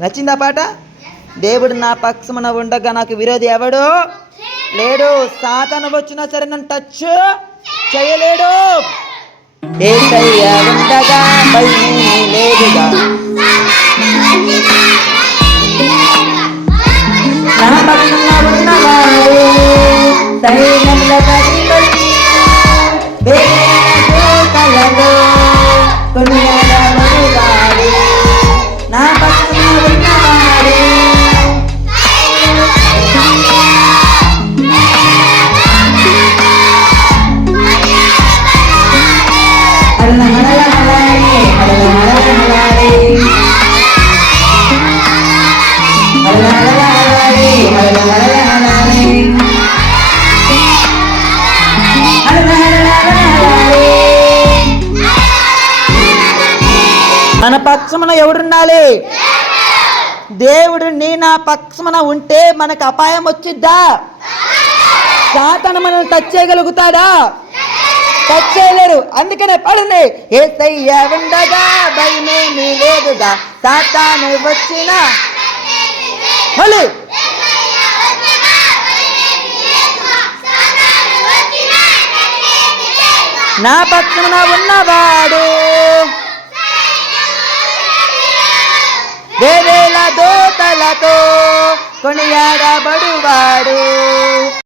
నచ్చిందా పాట? దేవుడు నా పక్షమున ఉండగా నాకు విరోధి ఎవడు లేడు. సాతాను వచ్చినా సరే నన్ను టచ్ చేయలేడు. యేసయ్య ఉండగా భయమేమీ లేదుగా. నా పక్షమున ఉన్నవాడు సైన్యముల అధిపతి, దూతలలో కొనియాడబడువాడు. నా పక్షమున ఉన్నవాడు మన పక్షమున ఎవడుండాలి? దేవుడు నీ నా పక్షమున ఉంటే మనకు అపాయం వచ్చిద్దా? సాతాను మనల్ని టచ్ చేయగలుగుతాడా? టచ్ చేయలేరు. అందుకనే పడండి, యేసయ్య ఉండగా భయమేమీ లేదుగా. సాతాను వచ్చినా మళ్ళీ నా పక్షమున ఉన్నవాడు వేవేల దూతలతో కొనియాడబడువాడు.